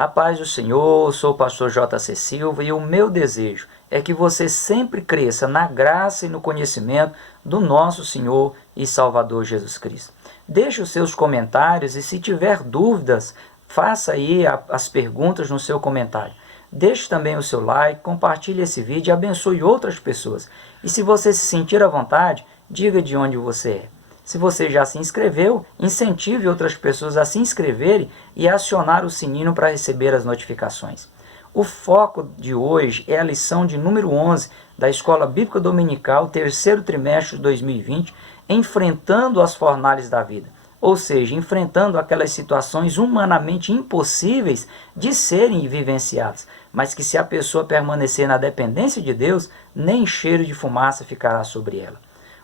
A paz do Senhor, sou o pastor J.C. Silva e o meu desejo é que você sempre cresça na graça e no conhecimento do nosso Senhor e Salvador Jesus Cristo. Deixe os seus comentários e se tiver dúvidas, faça aí as perguntas no seu comentário. Deixe também o seu like, compartilhe esse vídeo e abençoe outras pessoas. E se você se sentir à vontade, diga de onde você é. Se você já se inscreveu, incentive outras pessoas a se inscreverem e a acionar o sininho para receber as notificações. O foco de hoje é a lição de número 11 da Escola Bíblica Dominical, terceiro trimestre de 2020, enfrentando as fornalhas da vida. Ou seja, enfrentando aquelas situações humanamente impossíveis de serem vivenciadas, mas que se a pessoa permanecer na dependência de Deus, nem cheiro de fumaça ficará sobre ela.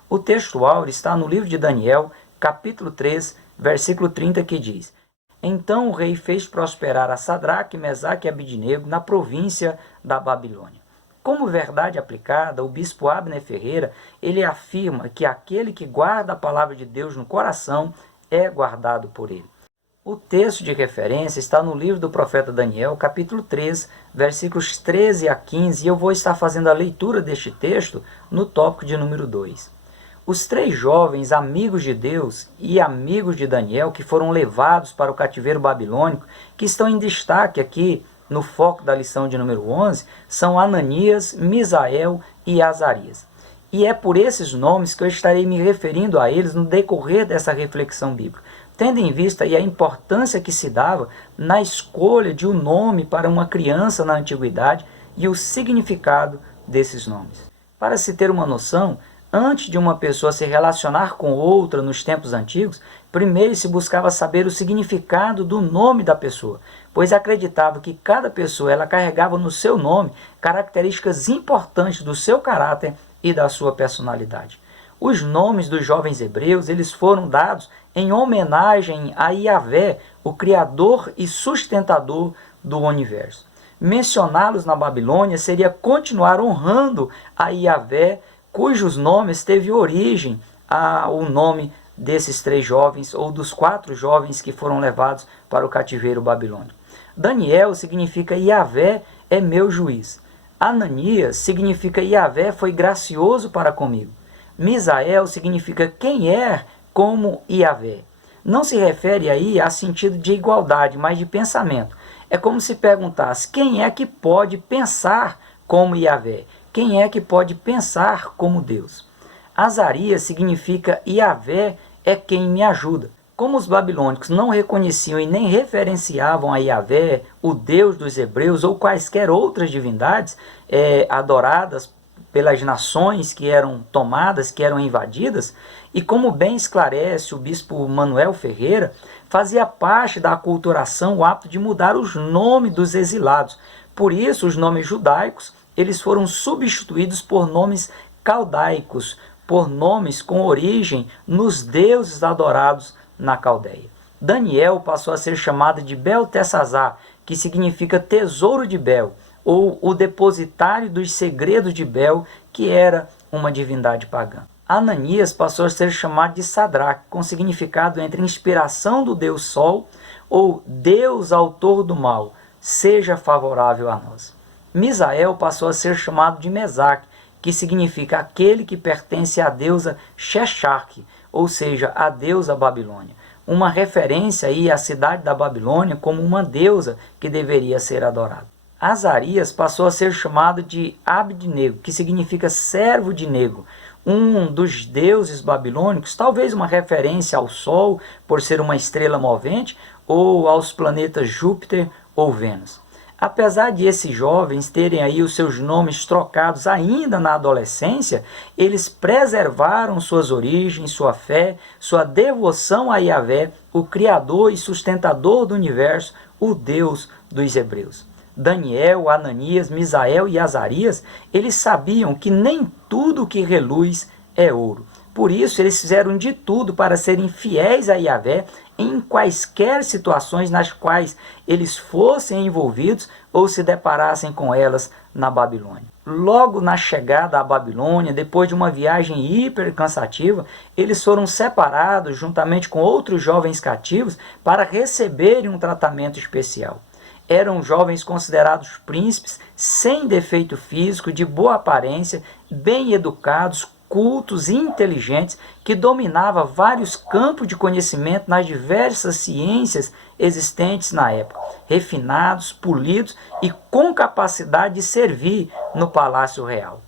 O texto áureo está no livro de Daniel, capítulo 3, versículo 30, que diz: Então o rei fez prosperar a Sadraque, Mesaque e Abidnego na província da Babilônia. Como verdade aplicada, o bispo Abner Ferreira, ele afirma que aquele que guarda a palavra de Deus no coração é guardado por ele. O texto de referência está no livro do profeta Daniel, capítulo 3, versículos 13 a 15, e eu vou estar fazendo a leitura deste texto no tópico de número 2. Os 3 jovens amigos de Deus e amigos de Daniel que foram levados para o cativeiro babilônico, que estão em destaque aqui no foco da lição de número 11, são Ananias, Misael e Azarias. E é por esses nomes que eu estarei me referindo a eles no decorrer dessa reflexão bíblica, tendo em vista aí a importância que se dava na escolha de um nome para uma criança na antiguidade e o significado desses nomes. Para se ter uma noção, antes de uma pessoa se relacionar com outra nos tempos antigos, primeiro se buscava saber o significado do nome da pessoa, pois acreditava que cada pessoa ela carregava no seu nome características importantes do seu caráter e da sua personalidade. Os nomes dos jovens hebreus eles foram dados em homenagem a Yahvé, o Criador e sustentador do universo. Mencioná-los na Babilônia seria continuar honrando a Yahvé, cujos nomes teve origem ao nome desses 3 jovens, ou dos 4 jovens que foram levados para o cativeiro babilônico. Daniel significa Yahvé é meu juiz. Ananias significa Yahvé foi gracioso para comigo. Misael significa quem é como Yahvé. Não se refere aí a sentido de igualdade, mas de pensamento. É como se perguntasse quem é que pode pensar como Yahvé. Quem é que pode pensar como Deus? Azarias significa Yahvé é quem me ajuda. Como os babilônicos não reconheciam e nem referenciavam a Yahvé, o Deus dos hebreus, ou quaisquer outras divindades adoradas pelas nações que eram tomadas, que eram invadidas, e como bem esclarece o bispo Manuel Ferreira, fazia parte da aculturação o hábito de mudar os nomes dos exilados. Por isso, os nomes judaicos eles foram substituídos por nomes caldaicos, por nomes com origem nos deuses adorados na Caldeia. Daniel passou a ser chamado de Beltesazar, que significa tesouro de Bel, ou o depositário dos segredos de Bel, que era uma divindade pagã. Ananias passou a ser chamado de Sadraque, com significado entre inspiração do Deus Sol, ou Deus autor do mal, seja favorável a nós. Misael passou a ser chamado de Mesaque, que significa aquele que pertence à deusa Shesharque, ou seja, a deusa Babilônia. Uma referência aí à cidade da Babilônia como uma deusa que deveria ser adorada. Azarias passou a ser chamado de Abidnego, que significa servo de Nego, um dos deuses babilônicos, talvez uma referência ao Sol, por ser uma estrela movente, ou aos planetas Júpiter ou Vênus. Apesar de esses jovens terem aí os seus nomes trocados ainda na adolescência, eles preservaram suas origens, sua fé, sua devoção a Yahvé, o Criador e sustentador do universo, o Deus dos hebreus. Daniel, Ananias, Misael e Azarias, eles sabiam que nem tudo que reluz é ouro. Por isso, eles fizeram de tudo para serem fiéis a Yahvé em quaisquer situações nas quais eles fossem envolvidos ou se deparassem com elas na Babilônia. Logo na chegada à Babilônia, depois de uma viagem hiper cansativa, eles foram separados juntamente com outros jovens cativos para receberem um tratamento especial. Eram jovens considerados príncipes, sem defeito físico, de boa aparência, bem educados, cultos e inteligentes, que dominava vários campos de conhecimento nas diversas ciências existentes na época, refinados, polidos e com capacidade de servir no Palácio Real.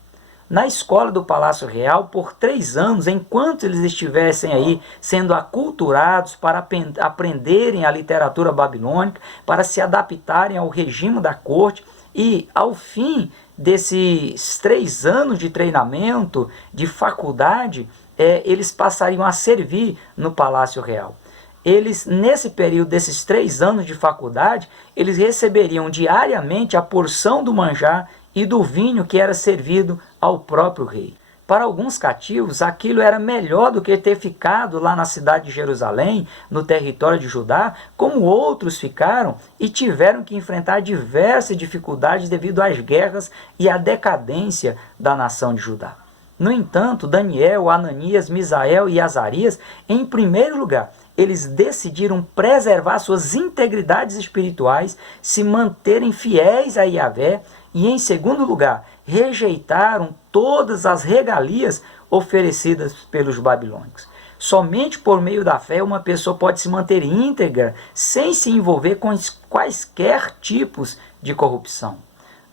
Na escola do Palácio Real, por 3 anos, enquanto eles estivessem aí sendo aculturados para aprenderem a literatura babilônica, para se adaptarem ao regime da corte, e ao fim desses 3 anos de treinamento, de faculdade, eles passariam a servir no Palácio Real. Eles, nesse período desses 3 anos de faculdade, eles receberiam diariamente a porção do manjar e do vinho que era servido ao próprio rei. Para alguns cativos, aquilo era melhor do que ter ficado lá na cidade de Jerusalém, no território de Judá, como outros ficaram e tiveram que enfrentar diversas dificuldades devido às guerras e à decadência da nação de Judá. No entanto, Daniel, Ananias, Misael e Azarias, em primeiro lugar, eles decidiram preservar suas integridades espirituais, se manterem fiéis a Yahvé, e, em segundo lugar, rejeitaram todas as regalias oferecidas pelos babilônicos. Somente por meio da fé uma pessoa pode se manter íntegra sem se envolver com quaisquer tipos de corrupção.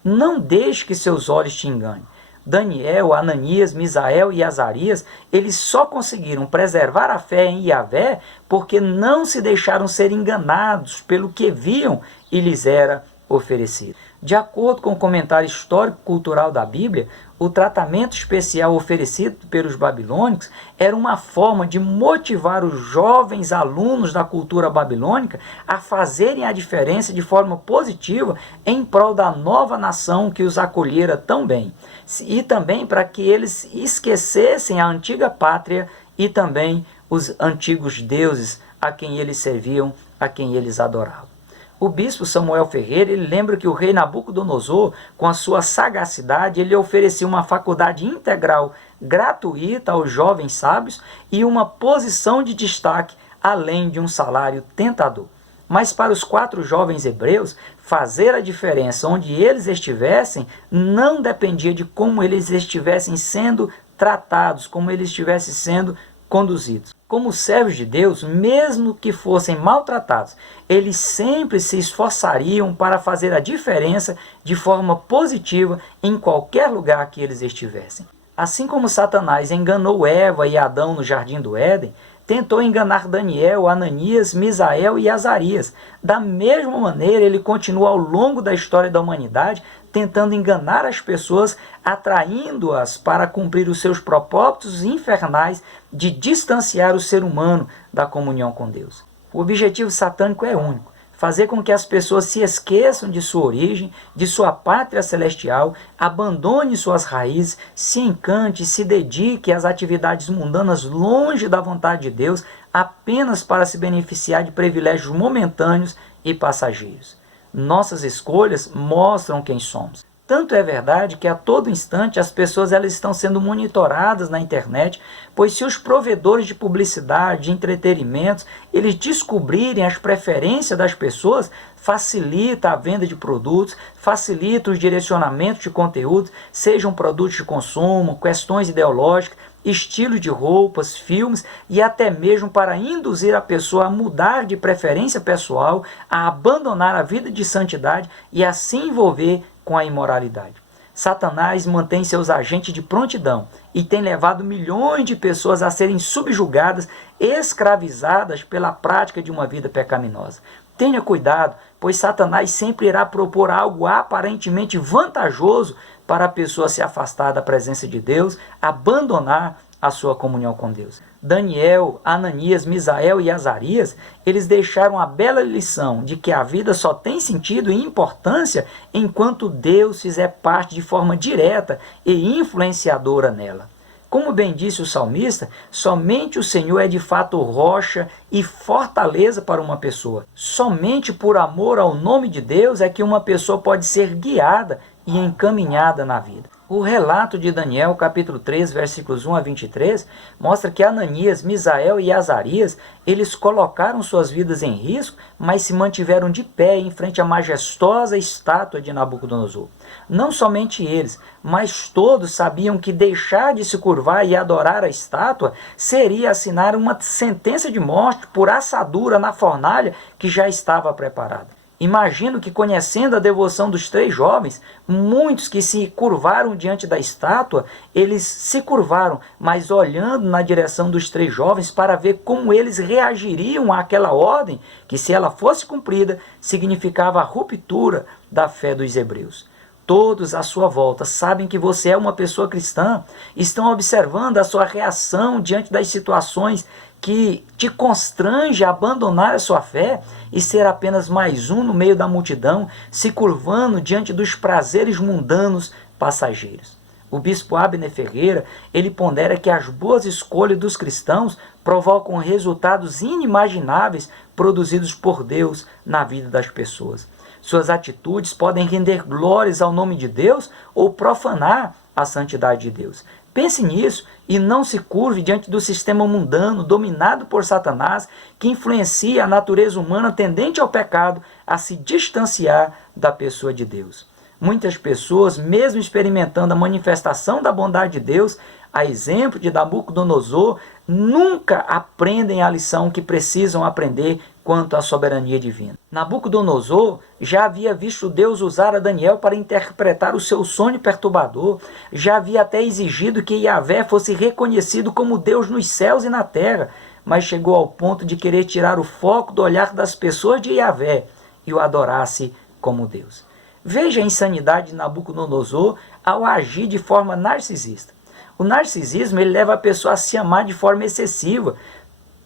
Não deixe que seus olhos te enganem. Daniel, Ananias, Misael e Azarias, eles só conseguiram preservar a fé em Yahvé porque não se deixaram ser enganados pelo que viam e lhes era oferecido. De acordo com o comentário histórico-cultural da Bíblia, o tratamento especial oferecido pelos babilônicos era uma forma de motivar os jovens alunos da cultura babilônica a fazerem a diferença de forma positiva em prol da nova nação que os acolhera tão bem, e também para que eles esquecessem a antiga pátria e também os antigos deuses a quem eles serviam, a quem eles adoravam. O bispo Samuel Ferreira, ele lembra que o rei Nabucodonosor, com a sua sagacidade, ele oferecia uma faculdade integral gratuita aos jovens sábios e uma posição de destaque, além de um salário tentador. Mas para os 4 jovens hebreus, fazer a diferença onde eles estivessem não dependia de como eles estivessem sendo tratados, como eles estivessem sendo conduzidos. Como servos de Deus, mesmo que fossem maltratados, eles sempre se esforçariam para fazer a diferença de forma positiva em qualquer lugar que eles estivessem. Assim como Satanás enganou Eva e Adão no Jardim do Éden, tentou enganar Daniel, Ananias, Misael e Azarias. Da mesma maneira, ele continua ao longo da história da humanidade tentando enganar as pessoas, atraindo-as para cumprir os seus propósitos infernais de distanciar o ser humano da comunhão com Deus. O objetivo satânico é único: fazer com que as pessoas se esqueçam de sua origem, de sua pátria celestial, abandone suas raízes, se encante e se dedique às atividades mundanas longe da vontade de Deus, apenas para se beneficiar de privilégios momentâneos e passageiros. Nossas escolhas mostram quem somos. Tanto é verdade que a todo instante as pessoas elas estão sendo monitoradas na internet, pois se os provedores de publicidade, de entretenimentos, eles descobrirem as preferências das pessoas, facilita a venda de produtos, facilita os direcionamentos de conteúdos, sejam produtos de consumo, questões ideológicas, estilo de roupas, filmes e até mesmo para induzir a pessoa a mudar de preferência pessoal, a abandonar a vida de santidade e a se envolver com a imoralidade. Satanás mantém seus agentes de prontidão e tem levado milhões de pessoas a serem subjugadas, escravizadas pela prática de uma vida pecaminosa. Tenha cuidado, pois Satanás sempre irá propor algo aparentemente vantajoso para a pessoa se afastar da presença de Deus, abandonar a sua comunhão com Deus. Daniel, Ananias, Misael e Azarias, eles deixaram a bela lição de que a vida só tem sentido e importância enquanto Deus fizer parte de forma direta e influenciadora nela. Como bem disse o salmista, somente o Senhor é de fato rocha e fortaleza para uma pessoa. Somente por amor ao nome de Deus é que uma pessoa pode ser guiada e encaminhada na vida. O relato de Daniel, capítulo 3, versículos 1 a 23, mostra que Ananias, Misael e Azarias, eles colocaram suas vidas em risco, mas se mantiveram de pé em frente à majestosa estátua de Nabucodonosor. Não somente eles, mas todos sabiam que deixar de se curvar e adorar a estátua seria assinar uma sentença de morte por assadura na fornalha que já estava preparada. Imagino que, conhecendo a devoção dos 3 jovens, muitos que se curvaram diante da estátua, eles se curvaram, mas olhando na direção dos 3 jovens para ver como eles reagiriam àquela ordem, que, se ela fosse cumprida, significava a ruptura da fé dos hebreus. Todos à sua volta sabem que você é uma pessoa cristã, estão observando a sua reação diante das situações que te constrange a abandonar a sua fé e ser apenas mais um no meio da multidão, se curvando diante dos prazeres mundanos passageiros. O bispo Abner Ferreira, ele pondera que as boas escolhas dos cristãos provocam resultados inimagináveis produzidos por Deus na vida das pessoas. Suas atitudes podem render glórias ao nome de Deus ou profanar a santidade de Deus. Pense nisso e não se curve diante do sistema mundano dominado por Satanás, que influencia a natureza humana tendente ao pecado a se distanciar da pessoa de Deus. Muitas pessoas, mesmo experimentando a manifestação da bondade de Deus, a exemplo de Nabucodonosor, nunca aprendem a lição que precisam aprender quanto à soberania divina. Nabucodonosor já havia visto Deus usar a Daniel para interpretar o seu sonho perturbador, já havia até exigido que Yahvé fosse reconhecido como Deus nos céus e na terra, mas chegou ao ponto de querer tirar o foco do olhar das pessoas de Yahvé e o adorasse como Deus. Veja a insanidade de Nabucodonosor ao agir de forma narcisista. O narcisismo ele leva a pessoa a se amar de forma excessiva.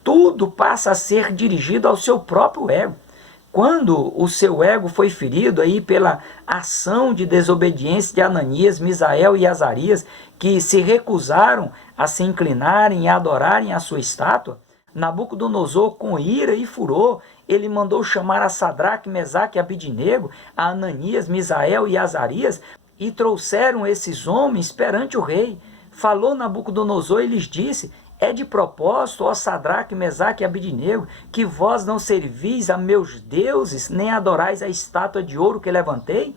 Tudo passa a ser dirigido ao seu próprio ego. Quando o seu ego foi ferido aí pela ação de desobediência de Ananias, Misael e Azarias, que se recusaram a se inclinarem e adorarem a sua estátua, Nabucodonosor, com ira e furor, ele mandou chamar a Sadraque, Mesaque e Abidnego, a Ananias, Misael e Azarias, e trouxeram esses homens perante o rei. Falou Nabucodonosor e lhes disse: é de propósito, ó Sadraque, Mesaque e Abidnego, que vós não servis a meus deuses, nem adorais a estátua de ouro que levantei?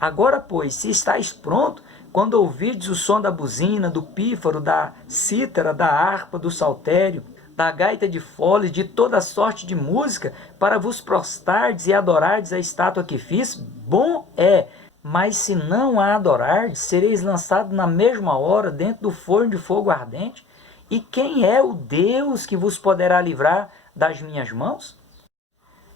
Agora, pois, se estáis pronto, quando ouvirdes o som da buzina, do pífaro, da cítara, da harpa, do saltério, da gaita de foles, de toda sorte de música, para vos prostardes e adorardes a estátua que fiz, bom é. Mas se não a adorardes, sereis lançados na mesma hora dentro do forno de fogo ardente. E quem é o Deus que vos poderá livrar das minhas mãos?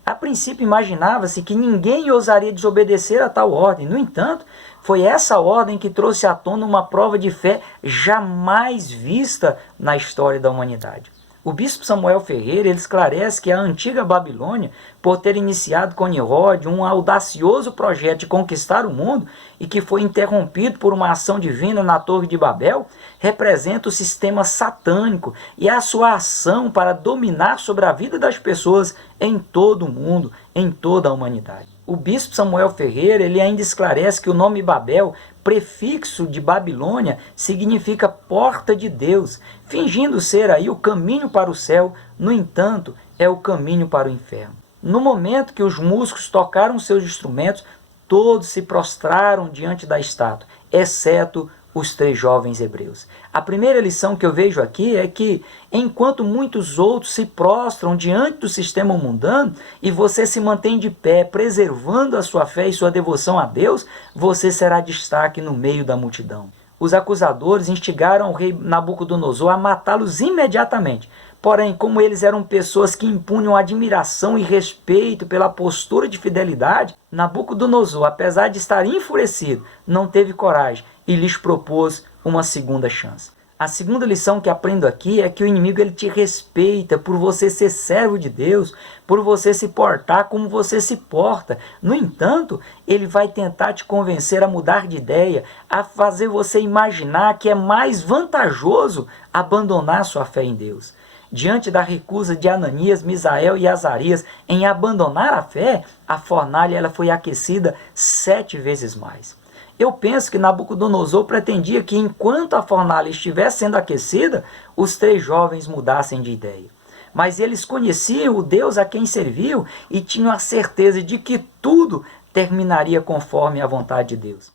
A princípio imaginava-se que ninguém ousaria desobedecer a tal ordem. No entanto, foi essa ordem que trouxe à tona uma prova de fé jamais vista na história da humanidade. O bispo Samuel Ferreira ele esclarece que a antiga Babilônia, por ter iniciado com Nimrod um audacioso projeto de conquistar o mundo e que foi interrompido por uma ação divina na Torre de Babel, representa o sistema satânico e a sua ação para dominar sobre a vida das pessoas em todo o mundo, em toda a humanidade. O bispo Samuel Ferreira ele ainda esclarece que o nome Babel, prefixo de Babilônia, significa porta de Deus, fingindo ser aí o caminho para o céu, no entanto, é o caminho para o inferno. No momento que os músicos tocaram seus instrumentos, todos se prostraram diante da estátua, exceto os 3 jovens hebreus. A primeira lição que eu vejo aqui é que, enquanto muitos outros se prostram diante do sistema mundano e você se mantém de pé, preservando a sua fé e sua devoção a Deus, você será destaque no meio da multidão. Os acusadores instigaram o rei Nabucodonosor a matá-los imediatamente. Porém, como eles eram pessoas que impunham admiração e respeito pela postura de fidelidade, Nabucodonosor, apesar de estar enfurecido, não teve coragem e lhes propôs uma segunda chance. A segunda lição que aprendo aqui é que o inimigo ele te respeita por você ser servo de Deus, por você se portar como você se porta. No entanto, ele vai tentar te convencer a mudar de ideia, a fazer você imaginar que é mais vantajoso abandonar sua fé em Deus. Diante da recusa de Ananias, Misael e Azarias em abandonar a fé, a fornalha ela foi aquecida 7 vezes mais. Eu penso que Nabucodonosor pretendia que, enquanto a fornalha estivesse sendo aquecida, os 3 jovens mudassem de ideia. Mas eles conheciam o Deus a quem serviam e tinham a certeza de que tudo terminaria conforme a vontade de Deus.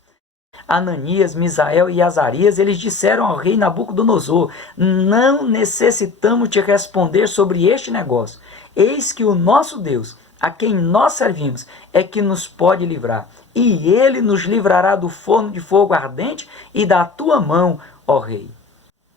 Ananias, Misael e Azarias, eles disseram ao rei Nabucodonosor: não necessitamos te responder sobre este negócio. Eis que o nosso Deus, a quem nós servimos, é que nos pode livrar. E ele nos livrará do forno de fogo ardente e da tua mão, ó rei.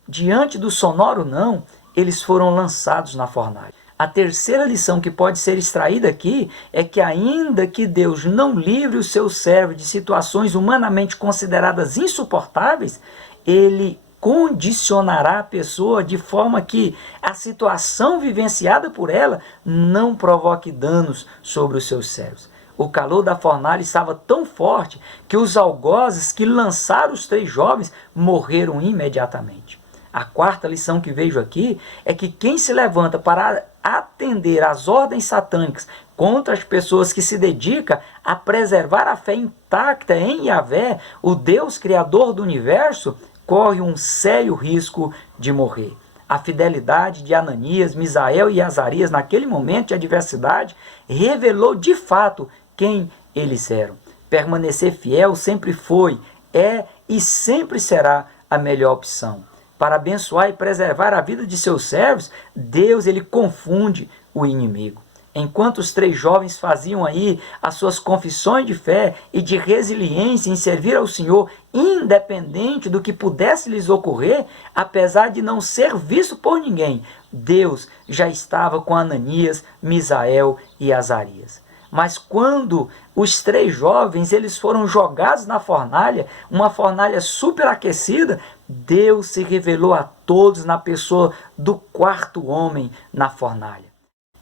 Diante do sonoro não, eles foram lançados na fornalha. A terceira lição que pode ser extraída aqui é que, ainda que Deus não livre o seu servo de situações humanamente consideradas insuportáveis, ele condicionará a pessoa de forma que a situação vivenciada por ela não provoque danos sobre os seus servos. O calor da fornalha estava tão forte que os algozes que lançaram os 3 jovens morreram imediatamente. A quarta lição que vejo aqui é que quem se levanta para atender às ordens satânicas contra as pessoas que se dedicam a preservar a fé intacta em Yahvé, o Deus Criador do universo, corre um sério risco de morrer. A fidelidade de Ananias, Misael e Azarias naquele momento de adversidade revelou de fato quem eles eram. Permanecer fiel sempre foi, é e sempre será a melhor opção. Para abençoar e preservar a vida de seus servos, Deus ele confunde o inimigo. Enquanto os 3 jovens faziam aí as suas confissões de fé e de resiliência em servir ao Senhor, independente do que pudesse lhes ocorrer, apesar de não ser visto por ninguém, Deus já estava com Ananias, Misael e Azarias. Mas quando os 3 jovens eles foram jogados na fornalha, uma fornalha superaquecida, Deus se revelou a todos na pessoa do 4º homem na fornalha.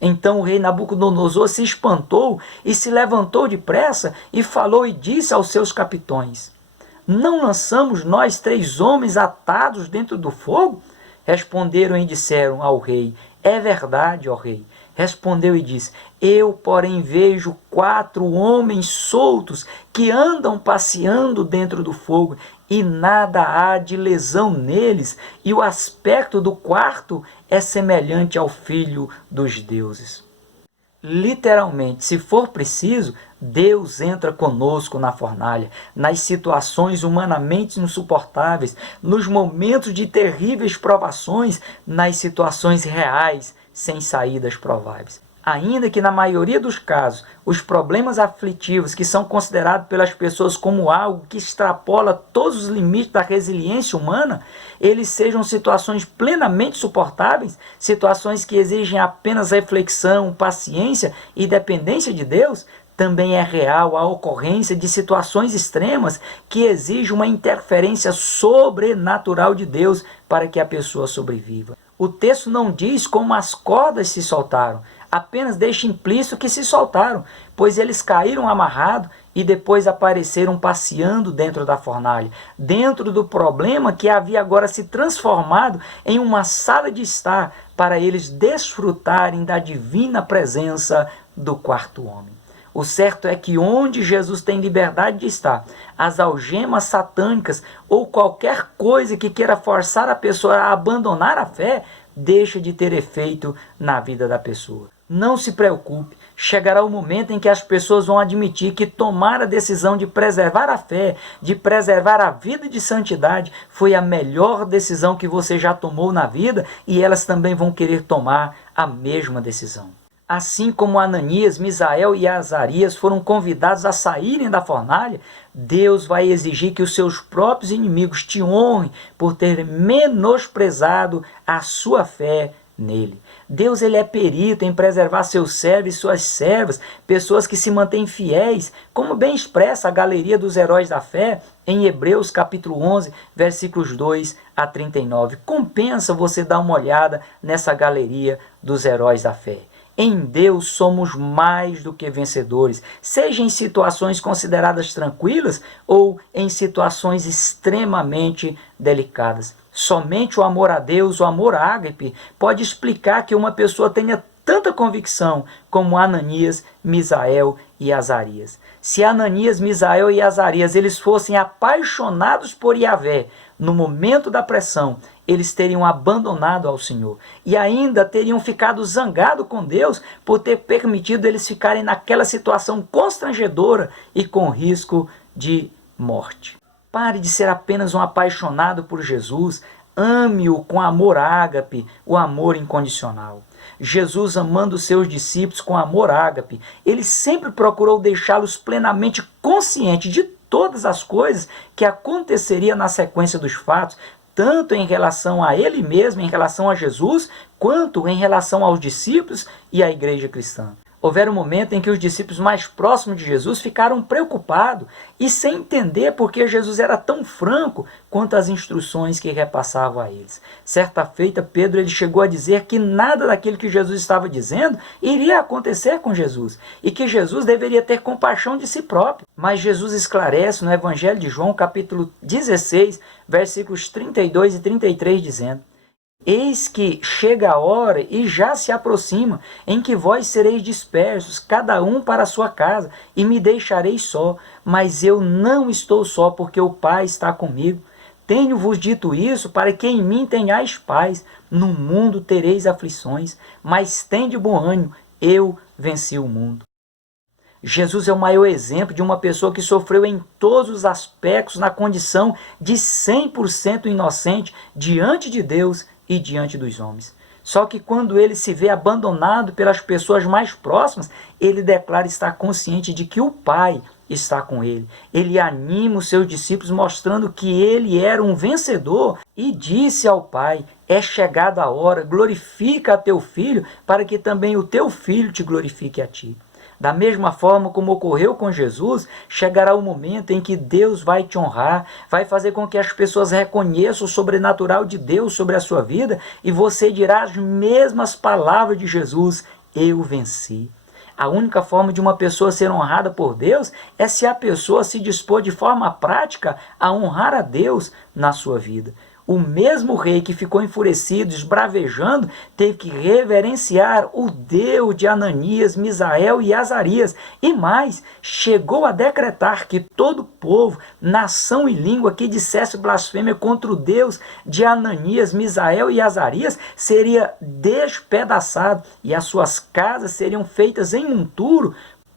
Então o rei Nabucodonosor se espantou e se levantou depressa e falou e disse aos seus capitões: não lançamos nós 3 homens atados dentro do fogo? Responderam e disseram ao rei: é verdade, ó rei. Respondeu e disse: eu, porém, vejo 4 homens soltos que andam passeando dentro do fogo, e nada há de lesão neles, e o aspecto do 4º é semelhante ao filho dos deuses. Literalmente, se for preciso, Deus entra conosco na fornalha, nas situações humanamente insuportáveis, nos momentos de terríveis provações, nas situações reais, sem saídas prováveis. Ainda que na maioria dos casos, os problemas aflitivos que são considerados pelas pessoas como algo que extrapola todos os limites da resiliência humana, eles sejam situações plenamente suportáveis, situações que exigem apenas reflexão, paciência e dependência de Deus, também é real a ocorrência de situações extremas que exigem uma interferência sobrenatural de Deus para que a pessoa sobreviva. O texto não diz como as cordas se soltaram, apenas deixa implícito que se soltaram, pois eles caíram amarrados e depois apareceram passeando dentro da fornalha, dentro do problema que havia agora se transformado em uma sala de estar para eles desfrutarem da divina presença do 4º homem. O certo é que onde Jesus tem liberdade de estar, as algemas satânicas ou qualquer coisa que queira forçar a pessoa a abandonar a fé, deixa de ter efeito na vida da pessoa. Não se preocupe, chegará o momento em que as pessoas vão admitir que tomar a decisão de preservar a fé, de preservar a vida de santidade, foi a melhor decisão que você já tomou na vida, e elas também vão querer tomar a mesma decisão. Assim como Ananias, Misael e Azarias foram convidados a saírem da fornalha, Deus vai exigir que os seus próprios inimigos te honrem por ter menosprezado a sua fé nele. Deus ele é perito em preservar seus servos e suas servas, pessoas que se mantêm fiéis, como bem expressa a galeria dos heróis da fé em Hebreus capítulo 11, versículos 2 a 39. Compensa você dar uma olhada nessa galeria dos heróis da fé. Em Deus somos mais do que vencedores, seja em situações consideradas tranquilas ou em situações extremamente delicadas. Somente o amor a Deus, o amor ágape, pode explicar que uma pessoa tenha tanta convicção como Ananias, Misael e Azarias. Se Ananias, Misael e Azarias eles fossem apaixonados por Yahvé no momento da pressão, eles teriam abandonado ao Senhor e ainda teriam ficado zangados com Deus por ter permitido eles ficarem naquela situação constrangedora e com risco de morte. Pare de ser apenas um apaixonado por Jesus, ame-o com amor ágape, o amor incondicional. Jesus, amando os seus discípulos com amor ágape, ele sempre procurou deixá-los plenamente conscientes de todas as coisas que aconteceria na sequência dos fatos, tanto em relação a ele mesmo, em relação a Jesus, quanto em relação aos discípulos e à igreja cristã. Houveram um momento em que os discípulos mais próximos de Jesus ficaram preocupados e sem entender por que Jesus era tão franco quanto as instruções que repassava a eles. Certa feita, Pedro ele chegou a dizer que nada daquilo que Jesus estava dizendo iria acontecer com Jesus e que Jesus deveria ter compaixão de si próprio. Mas Jesus esclarece no Evangelho de João, capítulo 16, versículos 32 e 33, dizendo: Eis que chega a hora e já se aproxima, em que vós sereis dispersos, cada um para a sua casa, e me deixareis só. Mas eu não estou só, porque o Pai está comigo. Tenho-vos dito isso para que em mim tenhais paz. No mundo tereis aflições, mas tende bom ânimo, eu venci o mundo. Jesus é o maior exemplo de uma pessoa que sofreu em todos os aspectos na condição de 100% inocente diante de Deus e diante dos homens. Só que quando ele se vê abandonado pelas pessoas mais próximas, ele declara estar consciente de que o Pai está com ele. Ele anima os seus discípulos mostrando que ele era um vencedor e disse ao Pai: é chegada a hora, glorifica a teu filho para que também o teu filho te glorifique a ti. Da mesma forma como ocorreu com Jesus, chegará o momento em que Deus vai te honrar, vai fazer com que as pessoas reconheçam o sobrenatural de Deus sobre a sua vida e você dirá as mesmas palavras de Jesus: eu venci. A única forma de uma pessoa ser honrada por Deus é se a pessoa se dispor de forma prática a honrar a Deus na sua vida. O mesmo rei que ficou enfurecido, esbravejando, teve que reverenciar o Deus de Ananias, Misael e Azarias. E mais, chegou a decretar que todo povo, nação e língua que dissesse blasfêmia contra o Deus de Ananias, Misael e Azarias seria despedaçado e as suas casas seriam feitas em monturo,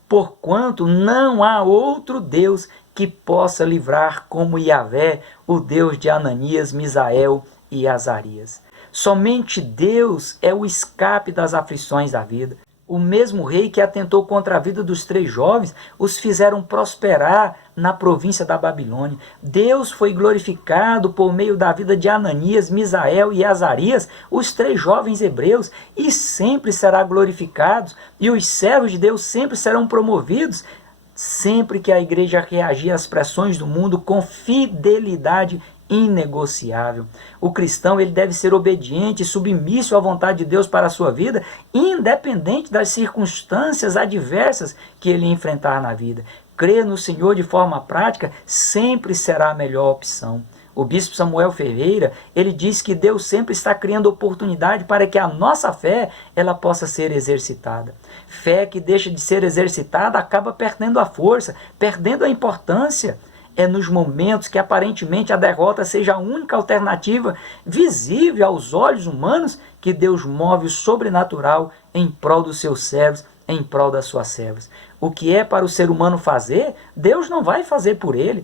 porquanto não há outro Deus que possa livrar como Yahvé, o Deus de Ananias, Misael e Azarias. Somente Deus é o escape das aflições da vida. O mesmo rei que atentou contra a vida dos 3 jovens, os fizeram prosperar na província da Babilônia. Deus foi glorificado por meio da vida de Ananias, Misael e Azarias, os 3 jovens hebreus, e sempre será glorificado, e os servos de Deus sempre serão promovidos, sempre que a igreja reagir às pressões do mundo com fidelidade inegociável. O cristão ele deve ser obediente e submisso à vontade de Deus para a sua vida, independente das circunstâncias adversas que ele enfrentar na vida. Crer no Senhor de forma prática sempre será a melhor opção. O bispo Samuel Ferreira, ele diz que Deus sempre está criando oportunidade para que a nossa fé ela possa ser exercitada. Fé que deixa de ser exercitada acaba perdendo a força, perdendo a importância. É nos momentos que aparentemente a derrota seja a única alternativa visível aos olhos humanos que Deus move o sobrenatural em prol dos seus servos, em prol das suas servas. O que é para o ser humano fazer, Deus não vai fazer por ele.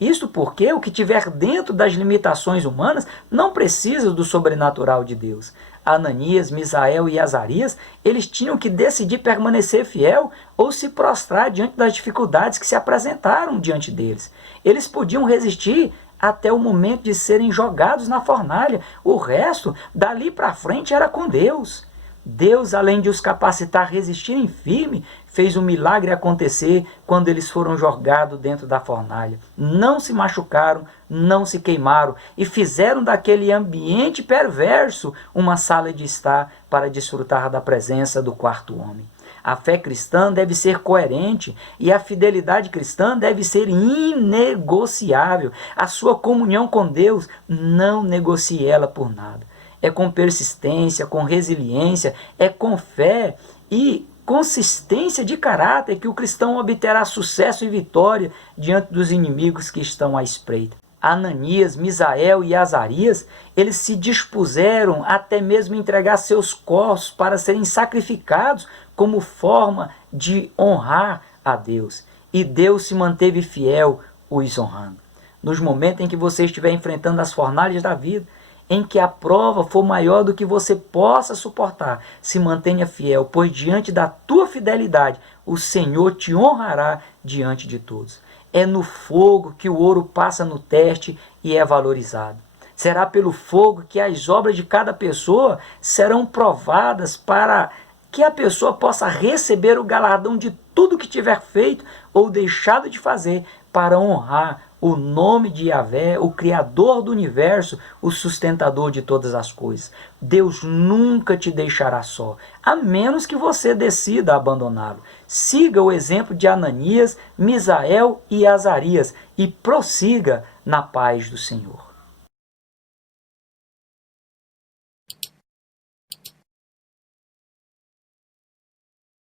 Isto porque o que tiver dentro das limitações humanas não precisa do sobrenatural de Deus. Ananias, Misael e Azarias, eles tinham que decidir permanecer fiel ou se prostrar diante das dificuldades que se apresentaram diante deles. Eles podiam resistir até o momento de serem jogados na fornalha. O resto, dali para frente, era com Deus. Deus, além de os capacitar a resistirem firme, fez um milagre acontecer quando eles foram jogados dentro da fornalha. Não se machucaram, não se queimaram e fizeram daquele ambiente perverso uma sala de estar para desfrutar da presença do 4º homem. A fé cristã deve ser coerente e a fidelidade cristã deve ser inegociável. A sua comunhão com Deus, não negocie ela por nada. É com persistência, com resiliência, é com fé e consistência de caráter que o cristão obterá sucesso e vitória diante dos inimigos que estão à espreita. Ananias, Misael e Azarias, eles se dispuseram até mesmo entregar seus corpos para serem sacrificados como forma de honrar a Deus. E Deus se manteve fiel, os honrando. Nos momentos em que você estiver enfrentando as fornalhas da vida, em que a prova for maior do que você possa suportar, se mantenha fiel, pois diante da tua fidelidade, o Senhor te honrará diante de todos. É no fogo que o ouro passa no teste e é valorizado. Será pelo fogo que as obras de cada pessoa serão provadas para que a pessoa possa receber o galardão de tudo que tiver feito ou deixado de fazer para honrar o nome de Yahvé, o Criador do universo, o sustentador de todas as coisas. Deus nunca te deixará só, a menos que você decida abandoná-lo. Siga o exemplo de Ananias, Misael e Azarias e prossiga na paz do Senhor.